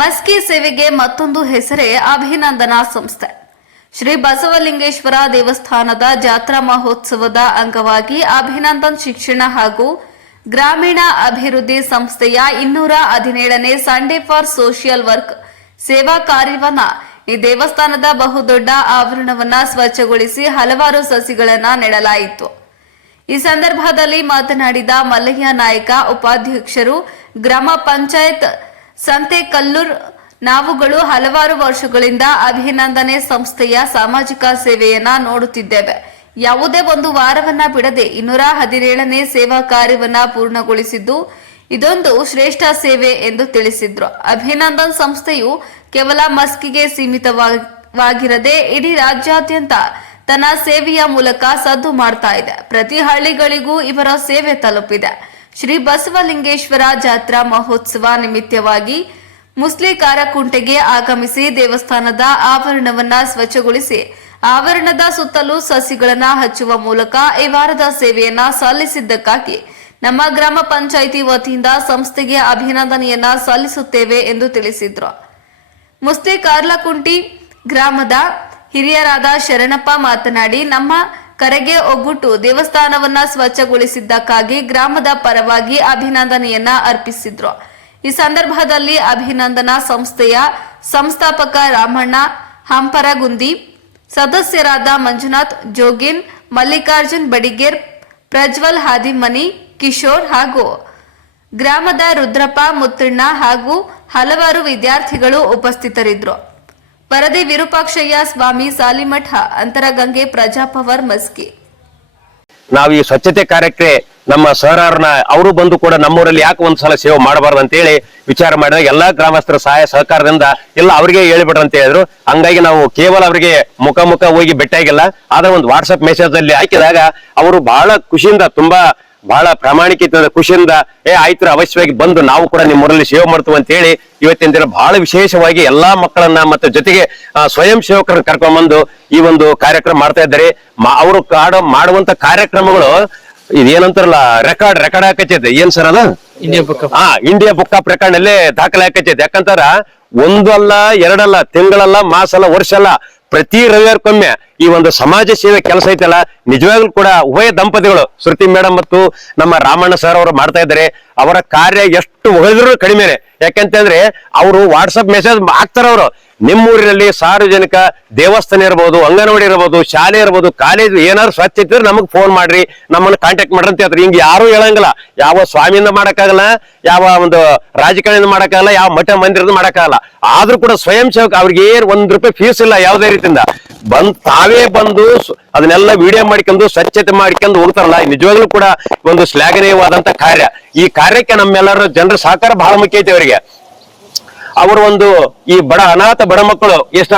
ಮಸ್ಕಿ ಸೇವೆಗೆ ಮತ್ತೊಂದು ಹೆಸರೇ ಅಭಿನಂದನಾ ಸಂಸ್ಥೆ. ಶ್ರೀ ಬಸವಲಿಂಗೇಶ್ವರ ದೇವಸ್ಥಾನದ ಜಾತ್ರಾ ಮಹೋತ್ಸವದ ಅಂಗವಾಗಿ ಅಭಿನಂದನ್ ಶಿಕ್ಷಣ ಹಾಗೂ ಗ್ರಾಮೀಣ ಅಭಿವೃದ್ಧಿ ಸಂಸ್ಥೆಯ 217ನೇ ಸಂಡೇ ಫಾರ್ ಸೋಷಿಯಲ್ ವರ್ಕ್ ಸೇವಾ ಕಾರ್ಯವನ್ನ ಈ ದೇವಸ್ಥಾನದ ಬಹುದೊಡ್ಡ ಆವರಣವನ್ನ ಸ್ವಚ್ಛಗೊಳಿಸಿ ಹಲವಾರು ಸಸಿಗಳನ್ನ ನೆಡಲಾಯಿತು. ಈ ಸಂದರ್ಭದಲ್ಲಿ ಮಾತನಾಡಿದ ಮಲ್ಲಯ್ಯ ನಾಯಕ, ಉಪಾಧ್ಯಕ್ಷರು, ಗ್ರಾಮ ಪಂಚಾಯತ್ ಸಂತೆಕಲ್ಲೂರ್, ನಾವುಗಳು ಹಲವಾರು ವರ್ಷಗಳಿಂದ ಅಭಿನಂದನೆ ಸಂಸ್ಥೆಯ ಸಾಮಾಜಿಕ ಸೇವೆಯನ್ನ ನೋಡುತ್ತಿದ್ದೇವೆ. ಯಾವುದೇ ಒಂದು ವಾರವನ್ನ ಬಿಡದೆ 217ನೇ ಸೇವಾ ಕಾರ್ಯವನ್ನ ಪೂರ್ಣಗೊಳಿಸಿದ್ದು ಇದೊಂದು ಶ್ರೇಷ್ಠ ಸೇವೆ ಎಂದು ತಿಳಿಸಿದ್ರು. ಅಭಿನಂದನ್ ಸಂಸ್ಥೆಯು ಕೇವಲ ಮಸ್ಕಿಗೆ ಸೀಮಿತವಾಗಿರದೆ ಇಡೀ ರಾಜ್ಯಾದ್ಯಂತ ತನ್ನ ಸೇವೆಯ ಮೂಲಕ ಸದ್ದು ಮಾಡ್ತಾ ಇದೆ. ಪ್ರತಿ ಹಳ್ಳಿಗಳಿಗೂ ಇವರ ಸೇವೆ ತಲುಪಿದೆ. ಶ್ರೀ ಬಸವಲಿಂಗೇಶ್ವರ ಜಾತ್ರಾ ಮಹೋತ್ಸವ ನಿಮಿತ್ತವಾಗಿ ಮುಸ್ಲಿಕಾರಕುಂಟೆಗೆ ಆಗಮಿಸಿ ದೇವಸ್ಥಾನದ ಆವರಣವನ್ನ ಸ್ವಚ್ಛಗೊಳಿಸಿ ಆವರಣದ ಸುತ್ತಲೂ ಸಸಿಗಳನ್ನ ಹಚ್ಚುವ ಮೂಲಕ ಈ ವಾರದ ಸೇವೆಯನ್ನ ಸಲ್ಲಿಸಿದ್ದಕ್ಕಾಗಿ ನಮ್ಮ ಗ್ರಾಮ ಪಂಚಾಯಿತಿ ವತಿಯಿಂದ ಸಂಸ್ಥೆಗೆ ಅಭಿನಂದನೆಯನ್ನ ಸಲ್ಲಿಸುತ್ತೇವೆ ಎಂದು ತಿಳಿಸಿದ್ರು. ಮುಸ್ಲಿಕಾರ್ಲಕುಂಟಿ ಗ್ರಾಮದ ಹಿರಿಯರಾದ ಶರಣಪ್ಪ ಮಾತನಾಡಿ, ನಮ್ಮ ಕರೆಗೆ ಒಗ್ಗೂಟು ದೇವಸ್ಥಾನವನ್ನ ಸ್ವಚ್ಛಗೊಳಿಸಿದ್ದಕ್ಕಾಗಿ ಗ್ರಾಮದ ಪರವಾಗಿ ಅಭಿನಂದನೆಯನ್ನ ಅರ್ಪಿಸಿದ್ರು. ಈ ಸಂದರ್ಭದಲ್ಲಿ ಅಭಿನಂದನಾ ಸಂಸ್ಥೆಯ ಸಂಸ್ಥಾಪಕ ರಾಮಣ್ಣ ಹಂಪರಗುಂದಿ, ಸದಸ್ಯರಾದ ಮಂಜುನಾಥ್ ಜೋಗಿನ್, ಮಲ್ಲಿಕಾರ್ಜುನ್ ಬಡಿಗೇರ್, ಪ್ರಜ್ವಲ್ ಹಾದಿಮನಿ, ಕಿಶೋರ್ ಹಾಗೂ ಗ್ರಾಮದ ರುದ್ರಪ್ಪ ಮುತ್ತಣ್ಣ ಹಾಗೂ ಹಲವಾರು ವಿದ್ಯಾರ್ಥಿಗಳು ಉಪಸ್ಥಿತರಿದ್ದರು. ವರದಿ ವಿರೂಪಾಕ್ಷಯ್ಯ ಸ್ವಾಮಿ, ಸಾಲಿಮಠ, ಅಂತರಗಂಗೆ, ಪ್ರಜಾಪವರ್, ಮಸ್ಕಿ. ನಾವು ಈ ಸ್ವಚ್ಛತೆ ಕಾರ್ಯಕ್ಕೆ ನಮ್ಮ ಸಹರನ್ನ ಅವರು ಬಂದು ಕೂಡ ನಮ್ಮೂರಲ್ಲಿ ಯಾಕೆ ಒಂದ್ಸಲ ಸೇವೆ ಮಾಡಬಾರ್ದು ಅಂತ ಹೇಳಿ ವಿಚಾರ ಮಾಡಿದಾಗ ಎಲ್ಲಾ ಗ್ರಾಮಸ್ಥರ ಸಹಾಯ ಸಹಕಾರದಿಂದ ಎಲ್ಲ ಅವರಿಗೆ ಹೇಳಿಬಿಡ್ರಿ ಅಂತ ಹೇಳಿದ್ರು. ಹಂಗಾಗಿ ನಾವು ಕೇವಲ ಅವರಿಗೆ ಮುಖ ಹೋಗಿ ಭೇಟಿಯಾಗಿಲ್ಲ, ಆದ್ರೆ ಒಂದು ವಾಟ್ಸಪ್ ಮೆಸೇಜ್ ಅಲ್ಲಿ ಹಾಕಿದಾಗ ಅವರು ಬಹಳ ಖುಷಿಯಿಂದ, ತುಂಬಾ ಬಹಳ ಪ್ರಾಮಾಣಿಕತೆ ಖುಷಿಯಿಂದ ಆಯ್ತು ಅವಶ್ಯವಾಗಿ ಬಂದು ನಾವು ಕೂಡ ನಿಮ್ಮೂರಲ್ಲಿ ಸೇವೆ ಮಾಡ್ತೀವಿ ಅಂತ ಹೇಳಿ ಇವತ್ತಿನ ದಿನ ಬಹಳ ವಿಶೇಷವಾಗಿ ಎಲ್ಲಾ ಮಕ್ಕಳನ್ನ ಮತ್ತೆ ಜೊತೆಗೆ ಸ್ವಯಂ ಸೇವಕರನ್ನ ಕರ್ಕೊಂಡ್ಬಂದು ಈ ಒಂದು ಕಾರ್ಯಕ್ರಮ ಮಾಡ್ತಾ ಇದ್ದಾರೆ. ಅವರು ಮಾಡುವಂತ ಕಾರ್ಯಕ್ರಮಗಳು ಇದೇನಂತಾರಲ್ಲ ರೆಕಾರ್ಡ್ ಹಾಕೈತೆ. ಏನ್ ಸರ್ ಅದ ಇಂಡಿಯಾ ಬುಕ್ ಆಫ್ ರೆಕಾರ್ಡ್ ನಲ್ಲಿ ದಾಖಲೆ ಹಾಕೈತೆ. ಯಾಕಂತಾರ ಒಂದಲ್ಲ ಎರಡಲ್ಲ, ತಿಂಗಳಲ್ಲ, ಮಾಸ ಅಲ್ಲ, ವರ್ಷ ಅಲ್ಲ, ಪ್ರತಿ ರವಿವಾರಕ್ಕೊಮ್ಮೆ ಈ ಒಂದು ಸಮಾಜ ಸೇವೆ ಕೆಲಸ ಐತಲ್ಲ, ನಿಜವಾಗ್ಲೂ ಕೂಡ ಉಭಯ ದಂಪತಿಗಳು ಶ್ರುತಿ ಮೇಡಮ್ ಮತ್ತು ನಮ್ಮ ರಾಮಣ್ಣ ಸರ್ ಅವರು ಮಾಡ್ತಾ ಇದ್ದಾರೆ. ಅವರ ಕಾರ್ಯ ಎಷ್ಟು ಹೊಗಳಿದ್ರು ಕಡಿಮೆನೆ. ಯಾಕಂತಂದ್ರೆ ಅವರು ವಾಟ್ಸಪ್ ಮೆಸೇಜ್ ಹಾಕ್ತಾರ. ಅವರು ನಿಮ್ಮೂರಿನಲ್ಲಿ ಸಾರ್ವಜನಿಕ ದೇವಸ್ಥಾನ ಇರ್ಬೋದು, ಅಂಗನವಾಡಿ ಇರ್ಬೋದು, ಶಾಲೆ ಇರ್ಬೋದು, ಕಾಲೇಜ್ ಏನಾದ್ರು ಸ್ವಚ್ಛ ಇದ್ರೆ ನಮಗ್ ಫೋನ್ ಮಾಡ್ರಿ, ನಮ್ಮನ್ನ ಕಾಂಟ್ಯಾಕ್ಟ್ ಮಾಡ್ರಿ ಅಂತ ಹೇಳ್ತಾರೆ. ಹಿಂಗ್ ಯಾರು ಹೇಳಂಗಿಲ್ಲ. ಯಾವ ಸ್ವಾಮಿಯಿಂದ ಮಾಡಕ್ಕಾಗಲ್ಲ, ಯಾವ ಒಂದು ರಾಜಕಾರಣಿಯಿಂದ ಮಾಡಕ್ಕಾಗಲ್ಲ, ಯಾವ ಮಠ ಮಂದಿರದ ಮಾಡಕ್ಕಾಗಲ್ಲ. ಆದ್ರೂ ಕೂಡ ಸ್ವಯಂ ಸೇವಕ ಅವ್ರಿಗೆ ₹1 ಫೀಸ್ ಇಲ್ಲ ಯಾವುದೇ ರೀತಿಯಿಂದ. ತಾವೇ ಬಂದು ಅದನ್ನೆಲ್ಲ ವಿಡಿಯೋ ಮಾಡ್ಕೊಂಡು ಸ್ವಚ್ಛತೆ ಮಾಡ್ಕೊಂಡು ಹೋಗ್ತಾರಲ್ಲ, ನಿಜವಾಗ್ಲೂ ಕೂಡ ಒಂದು ಶ್ಲಾಘನೀಯವಾದಂತ ಕಾರ್ಯ. ಈ ಕಾರ್ಯಕ್ಕೆ ನಮ್ಮೆಲ್ಲರ ಜನರ ಸಹಕಾರ ಬಹಳ ಮುಖ್ಯ ಐತೆ ಅವರಿಗೆ. ಅವರು ಒಂದು ಈ ಅನಾಥ ಬಡ ಮಕ್ಕಳು ಎಷ್ಟು